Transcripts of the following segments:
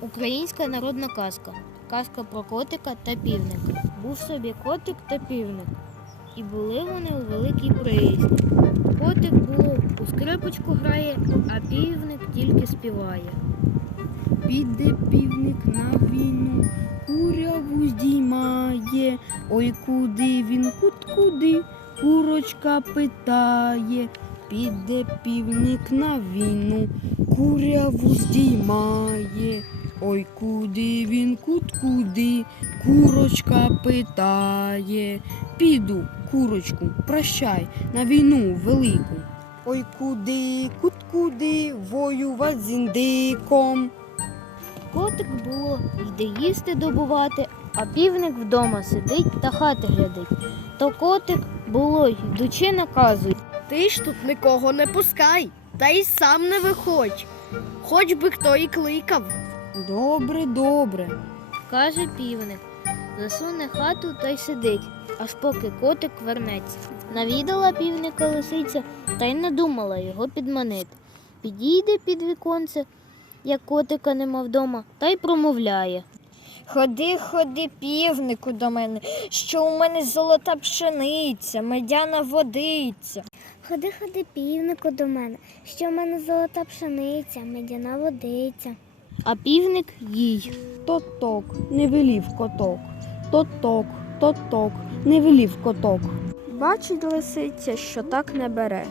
Українська народна казка. Казка про котика та півника. Був собі котик та півник. І були вони у великій приїзді. Котик було у скрипочку грає, а півник тільки співає. Піде півник на війну, куряву здіймає. Ой, куди він, кут куди, курочка питає. Піде півник на війну, куряву здіймає. Ой, куди він, кут куди, курочка питає. Піду, курочку, прощай, на війну велику. Ой, куди, кут куди, воювать з індиком. Котик було йде їсти добувати, а півник вдома сидить та хати глядить. То котик було йдучи наказує. Ти ж тут нікого не пускай, та й сам не виходь. Хоч би хто і кликав. Добре, добре. Каже півник, засуне хату та й сидить, аж поки котик вернеться. Навідала півника лисиця та й надумала його підманити. Підійде під віконце, як котика нема вдома, та й промовляє. Ходи, ходи, півнику до мене, що у мене золота пшениця, медяна водиця. Ходи, ходи, півнику до мене, що в мене золота пшениця, медяна водиця. А півник їй. Тоток, не велів коток. Тоток, тоток, не велів коток. Бачить лисиця, що так не бере.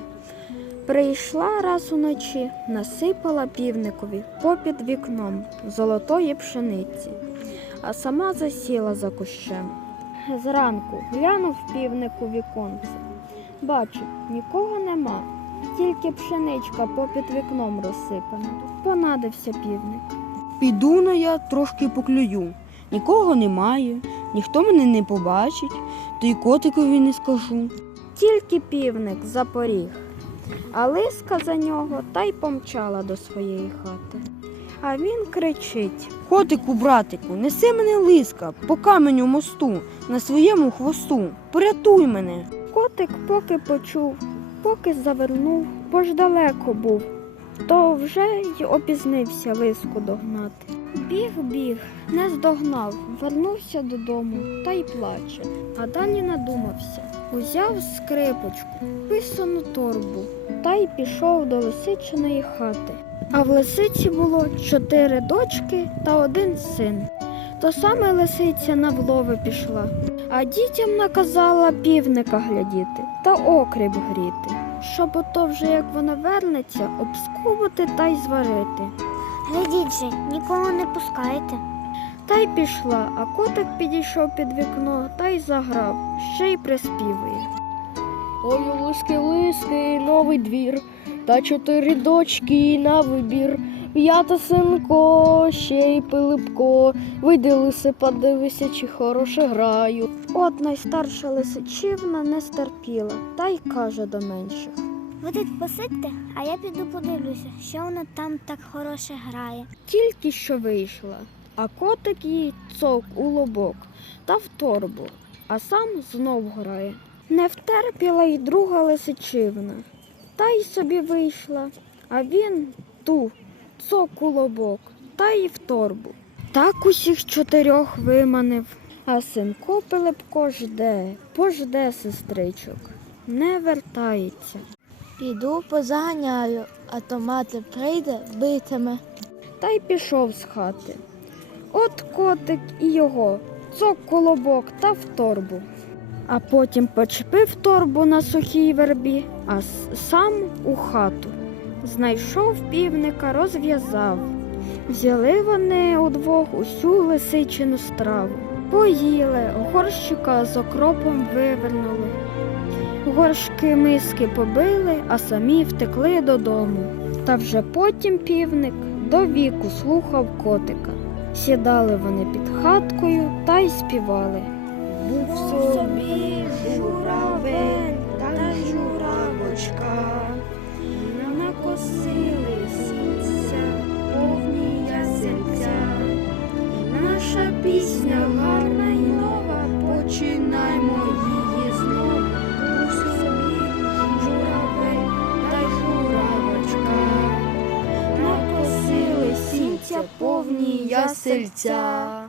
Прийшла раз уночі, насипала півникові попід вікном золотої пшениці, а сама засіла за кущем. Зранку глянув півник у віконце. Бачить, нікого нема, тільки пшеничка попід вікном розсипана. Понадився півник. Піду на я трошки поклюю. Нікого немає, ніхто мене не побачить, то й котикові не скажу. Тільки півник запоріг, а лиска за нього та й помчала до своєї хати. А він кричить: Котику, братику, неси мене лиска по каменю мосту на своєму хвосту. Порятуй мене. Котик поки почув, поки завернув, бо ж далеко був, то вже й опізнився лиску догнати. Біг, біг, не здогнав, вернувся додому та й плаче. А далі надумався. Узяв скрипочку, писану торбу та й пішов до лисичиної хати. А в лисиці було чотири дочки та один син. То саме лисиця на влови пішла, а дітям наказала півника глядіти та окріп гріти, щоб ото вже як вона вернеться, обскубати та й зварити. Глядіть же, нікого не пускайте. Та й пішла, а котик підійшов під вікно та й заграв, ще й приспівує. Ой, лиски лиски, новий двір, та чотири дочки на вибір. Я та синко, ще й Пилипко. Вийди лисе, подивися, чи хороше граю. От найстарша лисичівна не стерпіла та й каже до менших. Ви тут посидьте, а я піду подивлюся, що вона там так хороше грає. Тільки що вийшла, а котик їй цок у лобок та в торбу, а сам знов грає. Не втерпіла й друга лисичівна, та й собі вийшла, а він ту цок у лобок та й в торбу. Так усіх чотирьох виманив, а синко Пилипко жде, пожде сестричок, не вертається. Піду позаганяю, а то мати прийде, битиме. та й пішов з хати. От котик і його, цок колобок та в торбу. А потім почепив торбу на сухій вербі, а сам у хату. Знайшов півника, розв'язав. Взяли вони удвох усю лисичину страву. Поїли, горщика з окропом вивернули. Горшки миски побили, а самі втекли додому. Та вже потім півник до віку слухав котика. Сідали вони під хаткою та й співали. Був собі журавель та журавочка, накосили сіця, повні ясельця. Наша пісня гарна й нова, починаймо її знов. Був собі журавель та й журавочка, накосили сіця повні ясельця.